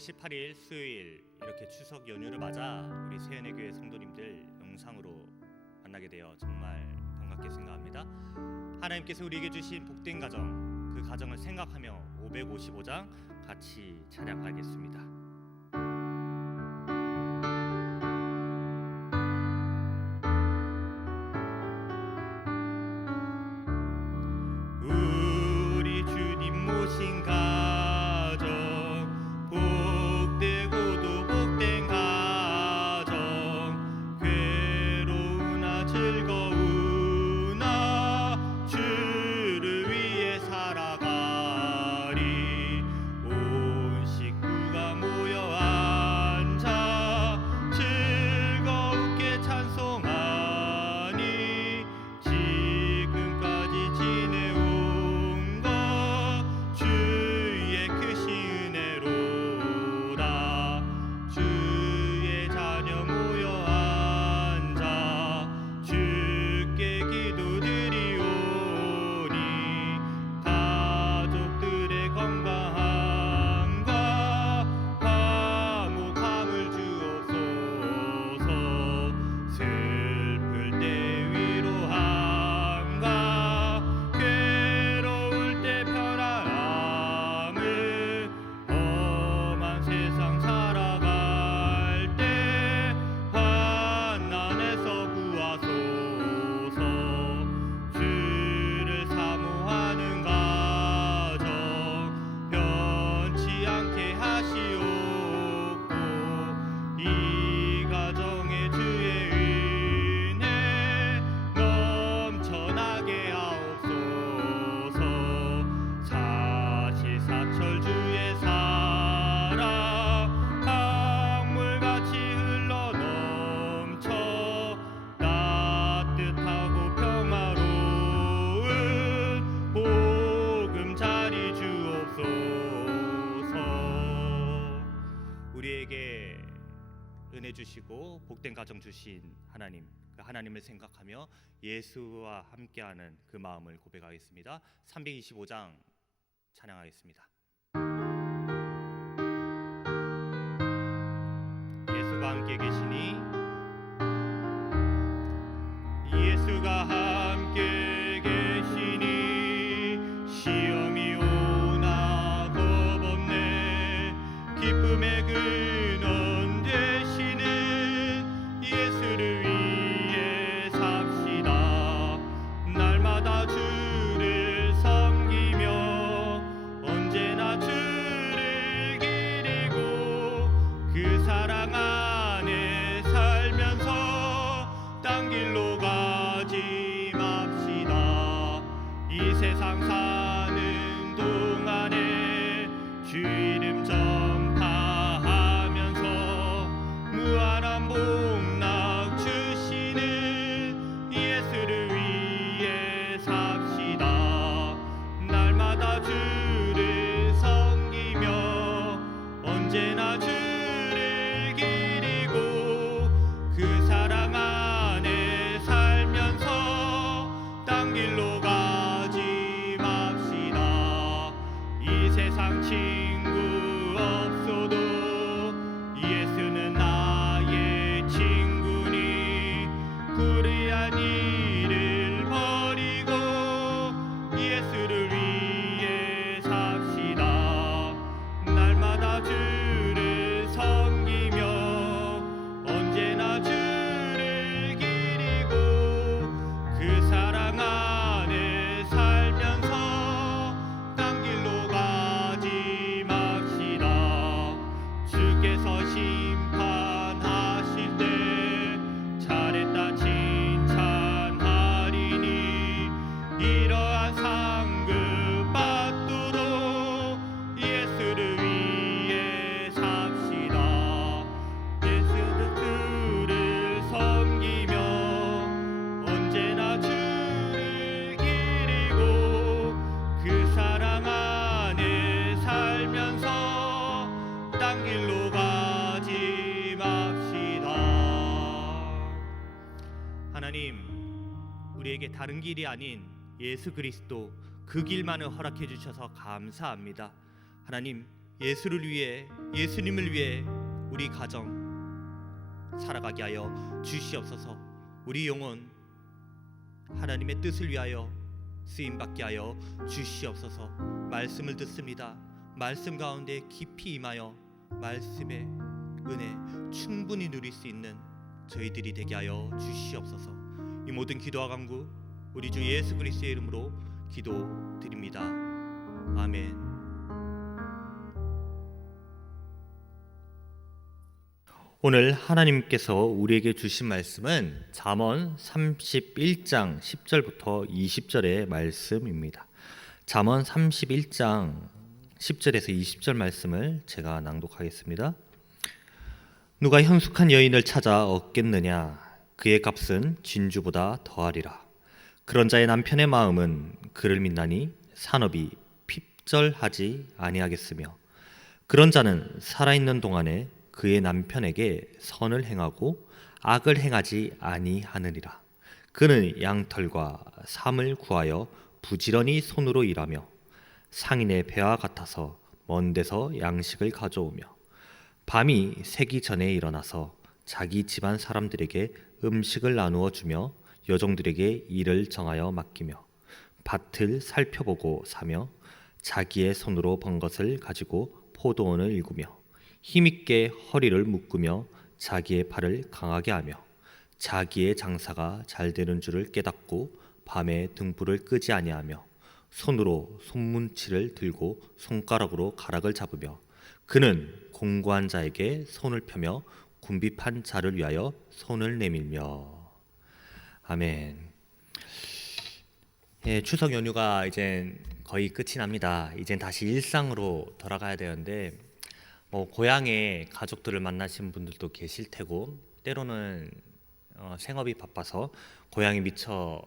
18일 수요일 이렇게 추석 연휴를 맞아 우리 세연의 교회 성도님들 영상으로 만나게 되어 정말 반갑게 생각합니다. 하나님께서 우리에게 주신 복된 가정, 그 가정을 생각하며 555장 같이 찬양하겠습니다. 우리 주님 모신 가정, 복되고도 복된 가정, 괴로우나 즐거우나 주를 위해 살아가리. 온 식구가 모여 앉아 즐겁게 찬송하니 지금까지 지내온 것 주의 크신 은혜로다. 주의 자녀 모여 앉아 주께 기도드리오니 가족들의 건강함과 화목함을 주옵소서. 슬플 때 위로함과 괴로울 때 편안함을, 험한 세상 살아갈 때 환난에서 구하소서. 주를 사모하는 가정 변치 않게 하시옵고, 이 가정에 주의 은혜 넘쳐나게 하옵소서. 사시사철 주의 사랑 강물같이 흘러넘쳐 따뜻하고 평화로운 보금자리 주옵소서. 우리에게 은혜 주시고 복된 가정 주신 하나님, 그 하나님을 생각하며 예수와 함께하는 그 마음을 고백하겠습니다. 325장 찬양하겠습니다. 예수가 함께 계시니, 예수가 함께 계시니 시험이 오나 겁없네. 기쁨의 근원 되시는 예수를 위해 삽시다. 날마다 주를 섬기며 언제나 주를 기리고 그 사랑 안에 살면서 딴 길로 가지 맙시다. 이 세상 사는 동안에 주 이름 전파하면서 무한한 복락 주시는 예수를 위해 삽시다. 날마다 주를 섬기며 언제나 주를 기리고 그 사랑 안에 살면서 딴 길로 가지 맙시다. 이 세상 친구 없어도 예수는 나의 친구니, 불의한 일을 버리고 예수를 위해 삽시다. 날마다 주를 섬기며 언제나 주를 기리고 그 사랑 안에 살면서 딴 길로 가지 맙시다. 주께서 심판하실 때 잘했다 칭찬하리니, 이러한 상급 받도록 예수를 위해 삽시다. 예수는 주를 섬기며 언제나 주를 기리고 그 사랑 안에 살면서 딴 길로 가지 맙시다. 하나님, 우리에게 다른 길이 아닌 예수 그리스도 그 길만을 허락해 주셔서 감사합니다. 하나님, 예수를 위해, 예수님을 위해 우리 가정 살아가게 하여 주시옵소서. 우리 영혼 하나님의 뜻을 위하여 쓰임받게 하여 주시옵소서. 말씀을 듣습니다. 말씀 가운데 깊이 임하여 말씀의 은혜 충분히 누릴 수 있는 저희들이 되게 하여 주시옵소서. 이 모든 기도와 간구 우리 주 예수 그리스도의 이름으로 기도드립니다. 아멘. 오늘 하나님께서 우리에게 주신 말씀은 잠언 31장 10절부터 20절의 말씀입니다. 잠언 31장 10절에서 20절 말씀을 제가 낭독하겠습니다. 누가 현숙한 여인을 찾아 얻겠느냐? 그의 값은 진주보다 더하리라. 그런 자의 남편의 마음은 그를 믿나니 산업이 핍절하지 아니하겠으며, 그런 자는 살아있는 동안에 그의 남편에게 선을 행하고 악을 행하지 아니하느니라. 그는 양털과 삶을 구하여 부지런히 손으로 일하며 상인의 배와 같아서 먼 데서 양식을 가져오며 밤이 새기 전에 일어나서 자기 집안 사람들에게 음식을 나누어 주며 여종들에게 일을 정하여 맡기며 밭을 살펴보고 사며 자기의 손으로 번 것을 가지고 포도원을 일구며 힘있게 허리를 묶으며 자기의 팔을 강하게 하며 자기의 장사가 잘 되는 줄을 깨닫고 밤에 등불을 끄지 아니하며 손으로 손문치를 들고 손가락으로 가락을 잡으며 그는 공고한 자에게 손을 펴며 궁핍한 자를 위하여 손을 내밀며. 아멘. 예, 추석 연휴가 이제 거의 끝이 납니다. 이젠 다시 일상으로 돌아가야 되는데 고향에 가족들을 만나신 분들도 계실 테고 때로는 생업이 바빠서 고향에 미처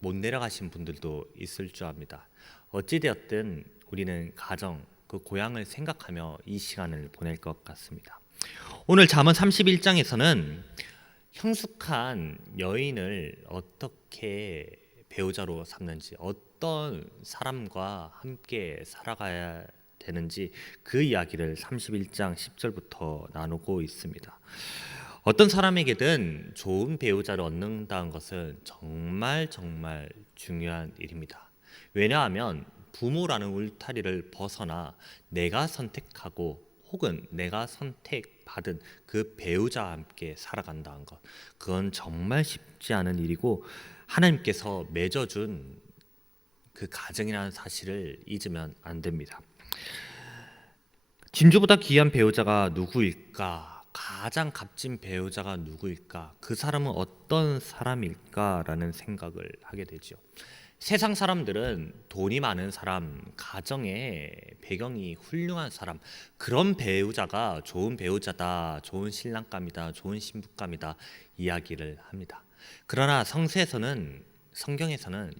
못 내려가신 분들도 있을 줄 압니다. 어찌되었든 우리는 가정, 그 고향을 생각하며 이 시간을 보낼 것 같습니다. 오늘 잠언 31장에서는 형숙한 여인을 어떻게 배우자로 삼는지, 어떤 사람과 함께 살아가야 되는지 그 이야기를 31장 10절부터 나누고 있습니다. 어떤 사람에게든 좋은 배우자를 얻는다는 것은 정말 중요한 일입니다. 왜냐하면 부모라는 울타리를 벗어나 내가 선택하고 혹은 내가 선택받은 그 배우자와 함께 살아간다는 것, 그건 정말 쉽지 않은 일이고 하나님께서 맺어준 그 가정이라는 사실을 잊으면 안 됩니다. 진주보다 귀한 배우자가 누구일까? 가장 값진 배우자가 누구일까? 그 사람은 어떤 사람일까라는 생각을 하게 되죠. 세상 사람들은 돈이 많은 사람, 가정의 배경이 훌륭한 사람, 그런 배우자가 좋은 배우자다, 좋은 신랑감이다, 좋은 신부감이다 이야기를 합니다. 그러나 성경에서는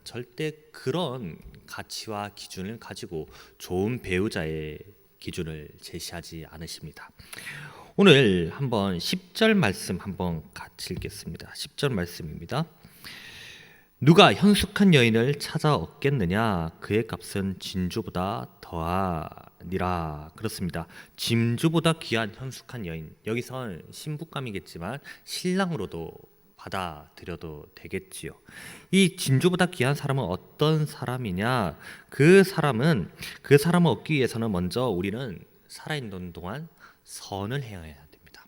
절대 그런 가치와 기준을 가지고 좋은 배우자의 기준을 제시하지 않으십니다. 오늘 한번 10절 말씀 한번 같이 읽겠습니다. 10절 말씀입니다. 누가 현숙한 여인을 찾아 얻겠느냐? 그의 값은 진주보다 더하니라. 그렇습니다. 진주보다 귀한 현숙한 여인, 여기선 신부감이겠지만 신랑으로도 받아들여도 되겠지요. 이 진주보다 귀한 사람은 어떤 사람이냐? 그 사람을 얻기 위해서는 먼저 우리는 살아있는 동안 선을 행해야 됩니다.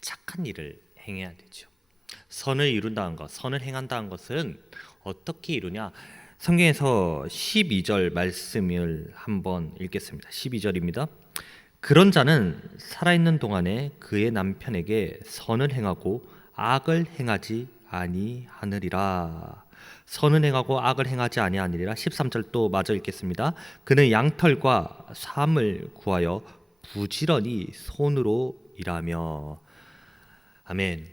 착한 일을 행해야 되죠. 선을 이룬다는 것, 선을 행한다는 것은 어떻게 이루냐? 성경에서 12절 말씀을 한번 읽겠습니다. 12절입니다. 그런 자는 살아있는 동안에 그의 남편에게 선을 행하고 악을 행하지 아니하느리라. 선을 행하고 악을 행하지 아니하느리라. 13절 또 마저 읽겠습니다. 그는 양털과 삶을 구하여 부지런히 손으로 일하며. 아멘.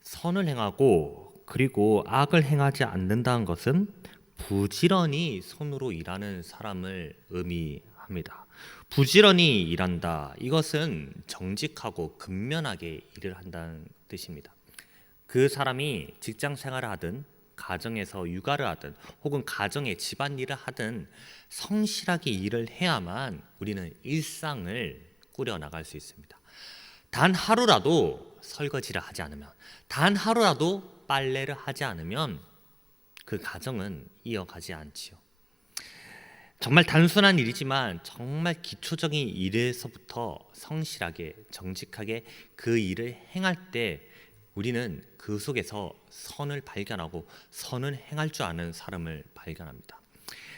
선을 행하고 그리고 악을 행하지 않는다는 것은 부지런히 손으로 일하는 사람을 의미합니다. 부지런히 일한다. 이것은 정직하고 근면하게 일을 한다는 뜻입니다. 그 사람이 직장 생활을 하든 가정에서 육아를 하든 혹은 가정의 집안일을 하든 성실하게 일을 해야만 우리는 일상을 꾸려나갈 수 있습니다. 단 하루라도 설거지를 하지 않으면, 단 하루라도 빨래를 하지 않으면 그 가정은 이어가지 않지요. 정말 단순한 일이지만 정말 기초적인 일에서부터 성실하게 정직하게 그 일을 행할 때 우리는 그 속에서 선을 발견하고 선을 행할 줄 아는 사람을 발견합니다.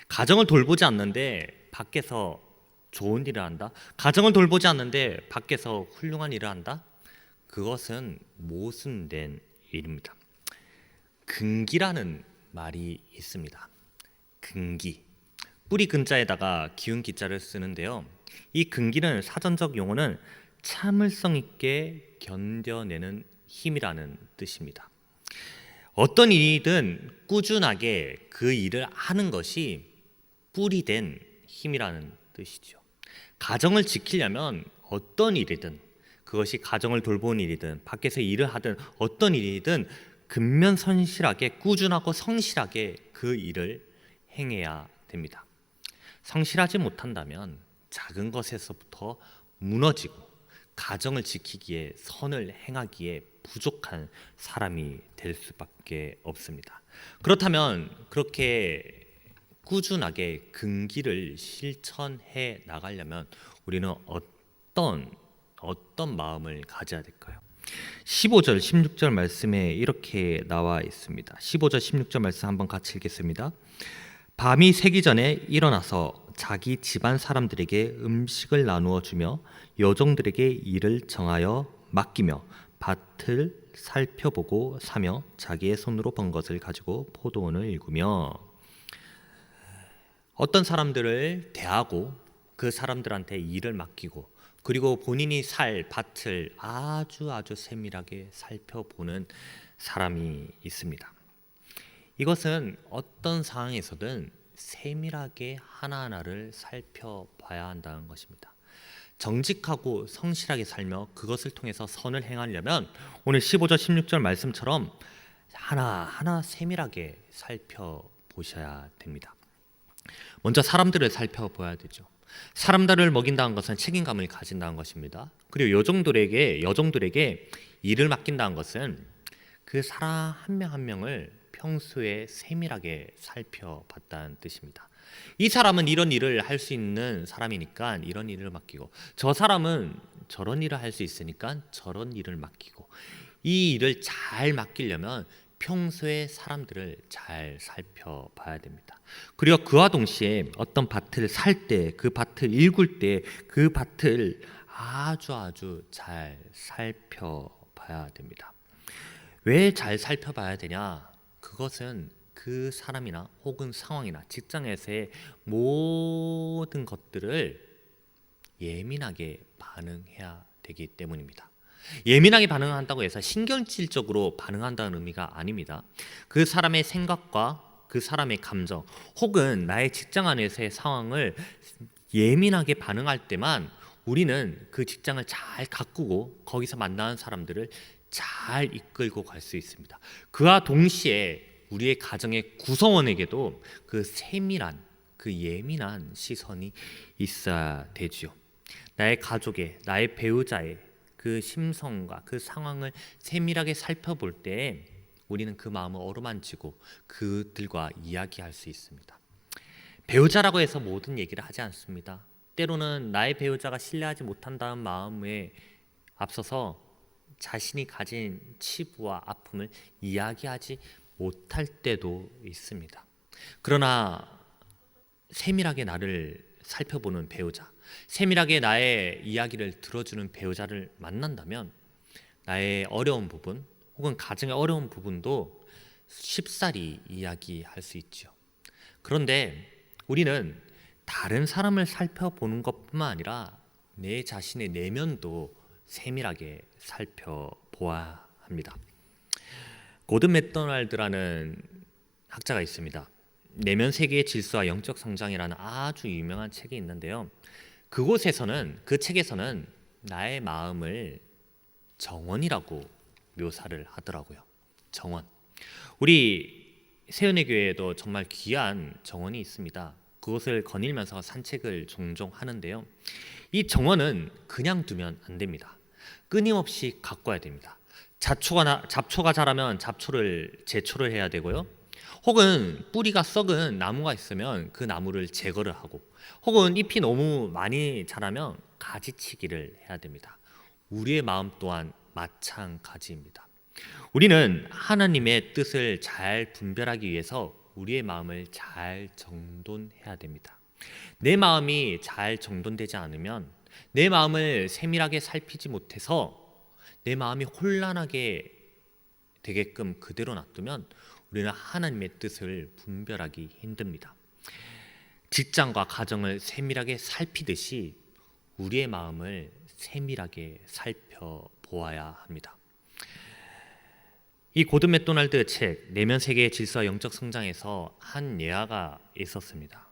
가정을 돌보지 않는데 밖에서 좋은 일을 한다? 가정을 돌보지 않는데 밖에서 훌륭한 일을 한다? 그것은 모순된 일입니다. 근기라는 말이 있습니다. 근기. 뿌리 근자에다가 기운 기자를 쓰는데요. 이 근기는 사전적 용어는 참을성 있게 견뎌내는 힘이라는 뜻입니다. 어떤 일이든 꾸준하게 그 일을 하는 것이 뿌리된 힘이라는 뜻이죠. 가정을 지키려면 어떤 일이든, 그것이 가정을 돌보는 일이든 밖에서 일을 하든 어떤 일이든 근면성실하게 꾸준하고 성실하게 그 일을 행해야 됩니다. 성실하지 못한다면 작은 것에서부터 무너지고 가정을 지키기에 선을 행하기에 부족한 사람이 될 수밖에 없습니다. 그렇다면 그렇게 꾸준하게 근기를 실천해 나가려면 우리는 어떤 마음을 가져야 될까요? 15절 16절 말씀에 이렇게 나와 있습니다. 15절 16절 말씀 한번 같이 읽겠습니다. 밤이 새기 전에 일어나서 자기 집안 사람들에게 음식을 나누어 주며 여종들에게 일을 정하여 맡기며 밭을 살펴보고 사며 자기의 손으로 번 것을 가지고 포도원을 일구며. 어떤 사람들을 대하고 그 사람들한테 일을 맡기고 그리고 본인이 살 밭을 아주 세밀하게 살펴보는 사람이 있습니다. 이것은 어떤 상황에서든 세밀하게 하나하나를 살펴봐야 한다는 것입니다. 정직하고 성실하게 살며 그것을 통해서 선을 행하려면 오늘 15절 16절 말씀처럼 하나하나 세밀하게 살펴보셔야 됩니다. 먼저 사람들을 살펴봐야 되죠. 사람들을 먹인다는 것은 책임감을 가진다는 것입니다. 그리고 여종들에게 일을 맡긴다는 것은 그 사람 한 명 한 명을 평소에 세밀하게 살펴봤다는 뜻입니다. 이 사람은 이런 일을 할 수 있는 사람이니까 이런 일을 맡기고, 저 사람은 저런 일을 할 수 있으니까 저런 일을 맡기고, 이 일을 잘 맡기려면 평소에 사람들을 잘 살펴봐야 됩니다. 그리고 그와 동시에 어떤 밭을 살 때, 그 밭을 일굴 때 그 밭을 아주 잘 살펴봐야 됩니다. 왜 잘 살펴봐야 되냐? 그것은 그 사람이나 혹은 상황이나 직장에서의 모든 것들을 예민하게 반응해야 되기 때문입니다. 예민하게 반응한다고 해서 신경질적으로 반응한다는 의미가 아닙니다. 그 사람의 생각과 그 사람의 감정 혹은 나의 직장 안에서의 상황을 예민하게 반응할 때만 우리는 그 직장을 잘 가꾸고 거기서 만나는 사람들을 잘 이끌고 갈 수 있습니다. 그와 동시에 우리의 가정의 구성원에게도 그 세밀한, 그 예민한 시선이 있어야 되지요. 나의 가족의, 나의 배우자의 그 심성과 그 상황을 세밀하게 살펴볼 때 우리는 그 마음을 어루만지고 그들과 이야기할 수 있습니다. 배우자라고 해서 모든 얘기를 하지 않습니다. 때로는 나의 배우자가 신뢰하지 못한다는 마음에 앞서서 자신이 가진 치부와 아픔을 이야기하지 못할 때도 있습니다. 그러나 세밀하게 나를 살펴보는 배우자, 세밀하게 나의 이야기를 들어주는 배우자를 만난다면 나의 어려운 부분 혹은 가정의 어려운 부분도 쉽사리 이야기할 수 있죠. 그런데 우리는 다른 사람을 살펴보는 것뿐만 아니라 내 자신의 내면도 세밀하게 살펴보아야 합니다. 고든 맥도날드라는 학자가 있습니다. 내면 세계의 질서와 영적 성장이라는 아주 유명한 책이 있는데요. 그 책에서는 나의 마음을 정원이라고 묘사를 하더라고요. 정원. 우리 세은의 교회에도 정말 귀한 정원이 있습니다. 그곳을 거닐면서 산책을 종종 하는데요. 이 정원은 그냥 두면 안 됩니다. 끊임없이 가꿔야 됩니다. 잡초가 자라면 잡초를 제초를 해야 되고요. 혹은 뿌리가 썩은 나무가 있으면 그 나무를 제거를 하고, 혹은 잎이 너무 많이 자라면 가지치기를 해야 됩니다. 우리의 마음 또한 마찬가지입니다. 우리는 하나님의 뜻을 잘 분별하기 위해서 우리의 마음을 잘 정돈해야 됩니다. 내 마음이 잘 정돈되지 않으면, 내 마음을 세밀하게 살피지 못해서 내 마음이 혼란하게 되게끔 그대로 놔두면 우리는 하나님의 뜻을 분별하기 힘듭니다. 직장과 가정을 세밀하게 살피듯이 우리의 마음을 세밀하게 살펴보아야 합니다. 이 고든 맥도날드 책 내면 세계의 질서와 영적 성장에서 한 예화가 있었습니다.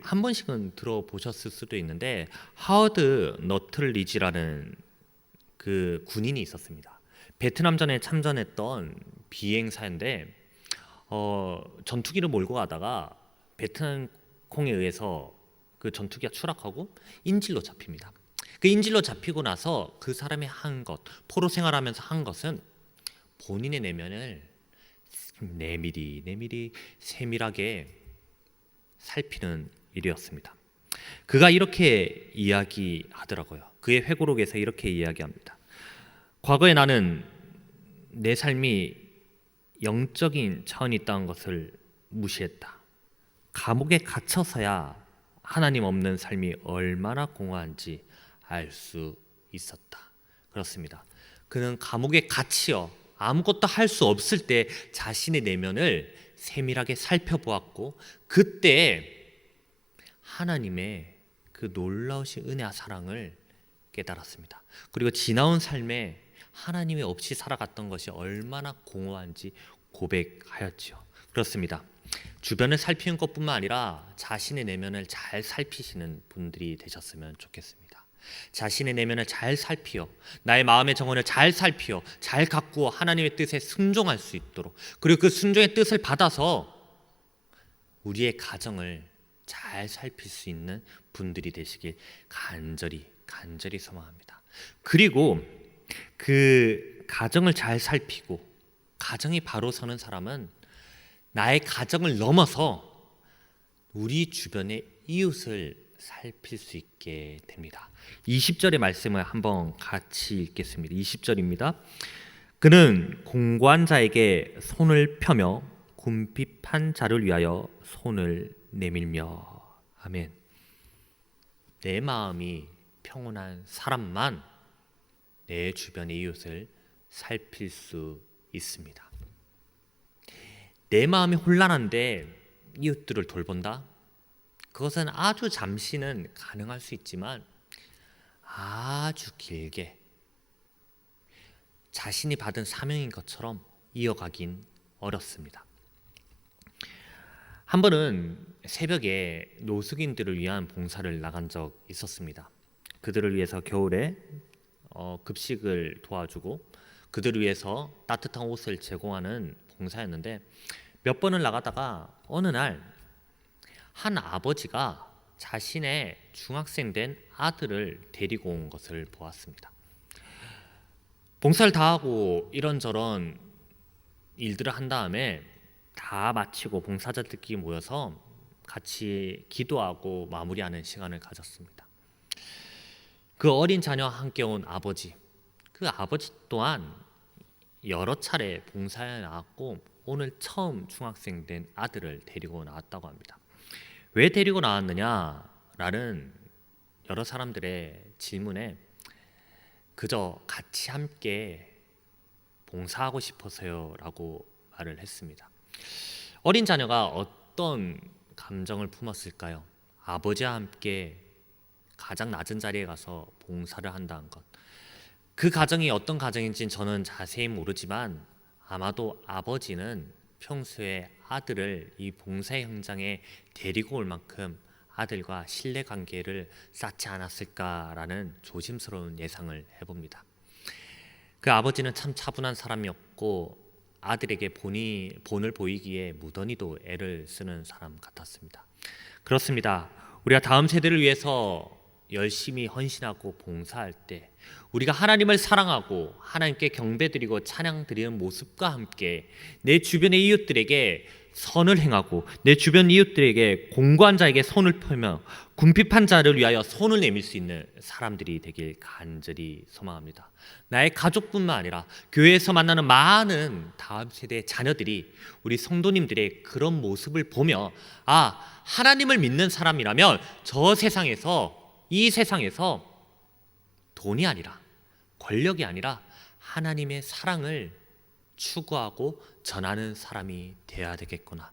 한 번씩은 들어보셨을 수도 있는데, 하워드 너틀리지라는 그 군인이 있었습니다. 베트남전에 참전했던 비행사인데 전투기를 몰고 가다가 베트남콩에 의해서 그 전투기가 추락하고 인질로 잡힙니다. 그 인질로 잡히고 나서 그 사람이 한 것, 포로 생활하면서 한 것은 본인의 내면을 내밀히 세밀하게 살피는 일이었습니다. 그가 이렇게 이야기하더라고요. 그의 회고록에서 이렇게 이야기합니다. 과거에 나는 내 삶이 영적인 차원이 있다는 것을 무시했다. 감옥에 갇혀서야 하나님 없는 삶이 얼마나 공허한지 알 수 있었다. 그렇습니다. 그는 감옥에 갇혀 아무것도 할 수 없을 때 자신의 내면을 세밀하게 살펴보았고, 그때 하나님의 그 놀라우신 은혜와 사랑을 깨달았습니다. 그리고 지나온 삶에 하나님이 없이 살아갔던 것이 얼마나 공허한지 고백하였지요. 그렇습니다. 주변을 살피는 것뿐만 아니라 자신의 내면을 잘 살피시는 분들이 되셨으면 좋겠습니다. 자신의 내면을 잘 살피어, 나의 마음의 정원을 잘 살피어 잘 가꾸어 하나님의 뜻에 순종할 수 있도록, 그리고 그 순종의 뜻을 받아서 우리의 가정을 잘 살필 수 있는 분들이 되시길 간절히 소망합니다. 그리고 그 가정을 잘 살피고 가정이 바로 서는 사람은 나의 가정을 넘어서 우리 주변의 이웃을 살필 수 있게 됩니다. 20절의 말씀을 한번 같이 읽겠습니다. 20절입니다. 그는 공고한 자에게 손을 펴며 궁핍한 자를 위하여 손을 내밀며. 아멘. 내 마음이 평온한 사람만 내 주변의 이웃을 살필 수 있습니다. 내 마음이 혼란한데 이웃들을 돌본다? 그것은 아주 잠시는 가능할 수 있지만 아주 길게 자신이 받은 사명인 것처럼 이어가긴 어렵습니다. 한 번은 새벽에 노숙인들을 위한 봉사를 나간 적 있었습니다. 그들을 위해서 겨울에 급식을 도와주고 그들을 위해서 따뜻한 옷을 제공하는 봉사였는데, 몇 번을 나가다가 어느 날 한 아버지가 자신의 중학생 된 아들을 데리고 온 것을 보았습니다. 봉사를 다 하고 이런저런 일들을 한 다음에 다 마치고 봉사자들끼리 모여서 같이 기도하고 마무리하는 시간을 가졌습니다. 그 어린 자녀와 함께 온 아버지, 그 아버지 또한 여러 차례 봉사에 나왔고 오늘 처음 중학생 된 아들을 데리고 나왔다고 합니다. 왜 데리고 나왔느냐라는 여러 사람들의 질문에 그저 같이 함께 봉사하고 싶어서요 라고 말을 했습니다. 어린 자녀가 어떤 감정을 품었을까요? 아버지와 함께 가장 낮은 자리에 가서 봉사를 한다는 것, 그 가정이 어떤 가정인지는 저는 자세히 모르지만 아마도 아버지는 평소에 아들을 이 봉사의 현장에 데리고 올 만큼 아들과 신뢰관계를 쌓지 않았을까라는 조심스러운 예상을 해봅니다. 그 아버지는 참 차분한 사람이었고 아들에게 본을 보이기에 무던히도 애를 쓰는 사람 같았습니다. 그렇습니다. 우리가 다음 세대를 위해서 열심히 헌신하고 봉사할 때 우리가 하나님을 사랑하고 하나님께 경배드리고 찬양드리는 모습과 함께 내 주변의 이웃들에게 선을 행하고 내 주변 이웃들에게 공고한 자에게 손을 펴며 궁핍한 자를 위하여 손을 내밀 수 있는 사람들이 되길 간절히 소망합니다. 나의 가족뿐만 아니라 교회에서 만나는 많은 다음 세대의 자녀들이 우리 성도님들의 그런 모습을 보며 하나님을 믿는 사람이라면 이 세상에서 돈이 아니라 권력이 아니라 하나님의 사랑을 추구하고 전하는 사람이 되어야 되겠구나.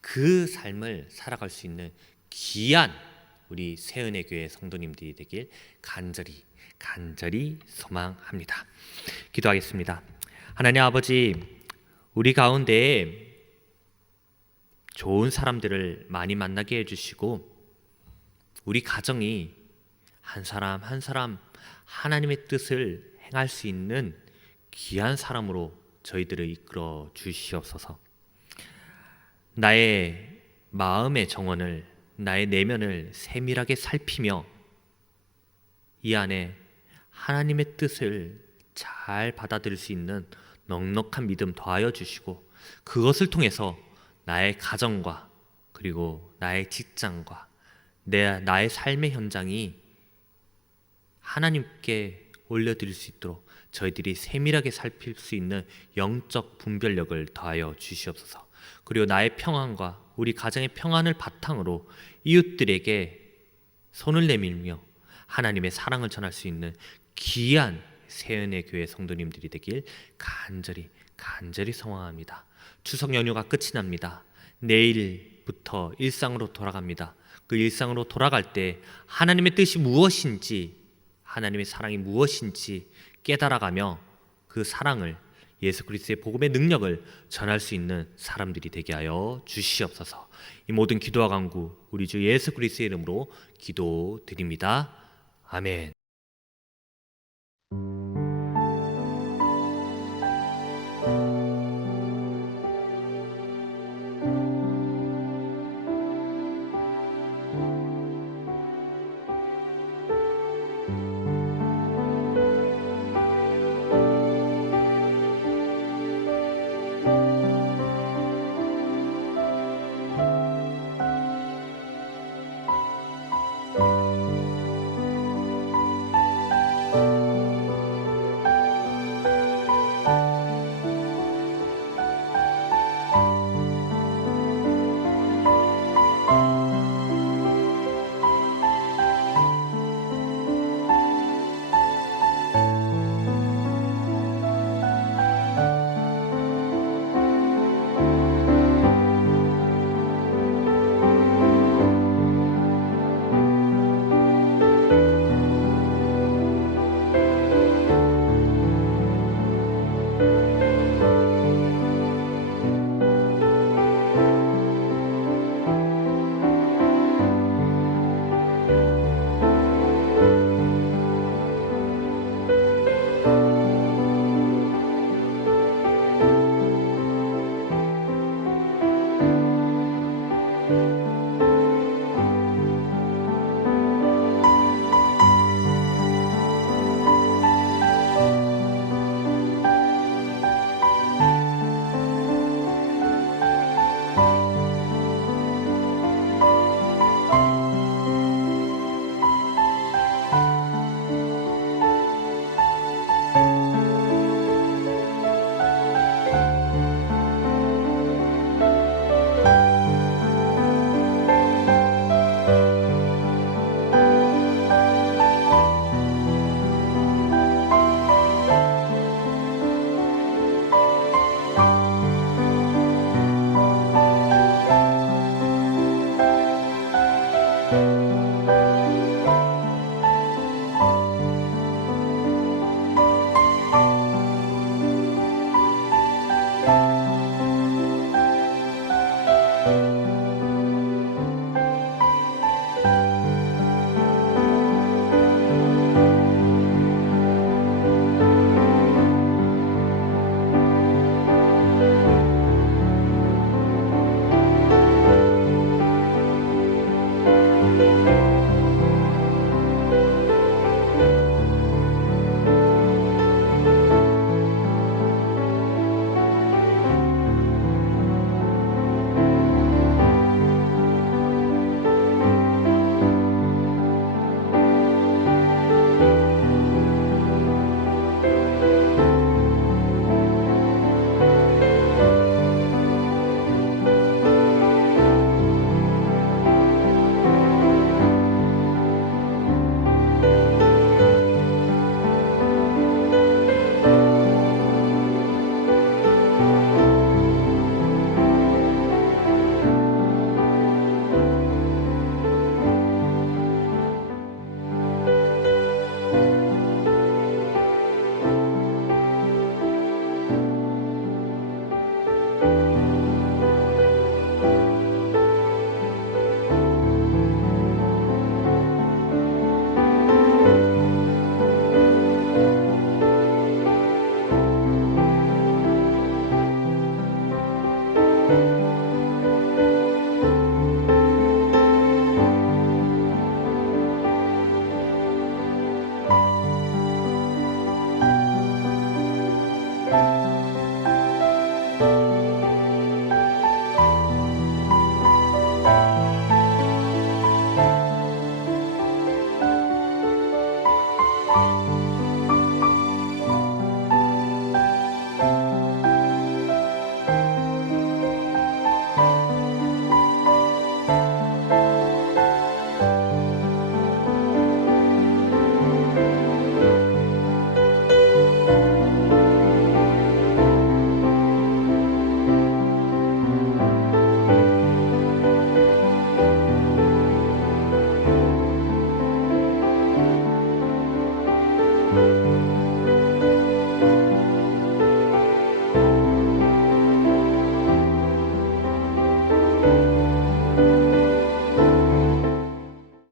그 삶을 살아갈 수 있는 귀한 우리 새은혜 교회 성도님들이 되길 간절히 소망합니다. 기도하겠습니다. 하나님 아버지, 우리 가운데 좋은 사람들을 많이 만나게 해주시고 우리 가정이 한 사람 한 사람 하나님의 뜻을 행할 수 있는 귀한 사람으로 저희들을 이끌어 주시옵소서. 나의 마음의 정원을, 나의 내면을 세밀하게 살피며 이 안에 하나님의 뜻을 잘 받아들일 수 있는 넉넉한 믿음 더하여 주시고 그것을 통해서 나의 가정과 그리고 나의 직장과 나의 삶의 현장이 하나님께 올려드릴 수 있도록 저희들이 세밀하게 살필 수 있는 영적 분별력을 더하여 주시옵소서. 그리고 나의 평안과 우리 가정의 평안을 바탕으로 이웃들에게 손을 내밀며 하나님의 사랑을 전할 수 있는 귀한 새은혜 교회 성도님들이 되길 간절히 소망합니다. 추석 연휴가 끝이 납니다. 내일부터 일상으로 돌아갑니다. 그 일상으로 돌아갈 때 하나님의 뜻이 무엇인지, 하나님의 사랑이 무엇인지 깨달아가며 그 사랑을, 예수 그리스도의 복음의 능력을 전할 수 있는 사람들이 되게 하여 주시옵소서. 이 모든 기도와 간구 우리 주 예수 그리스도의 이름으로 기도드립니다. 아멘.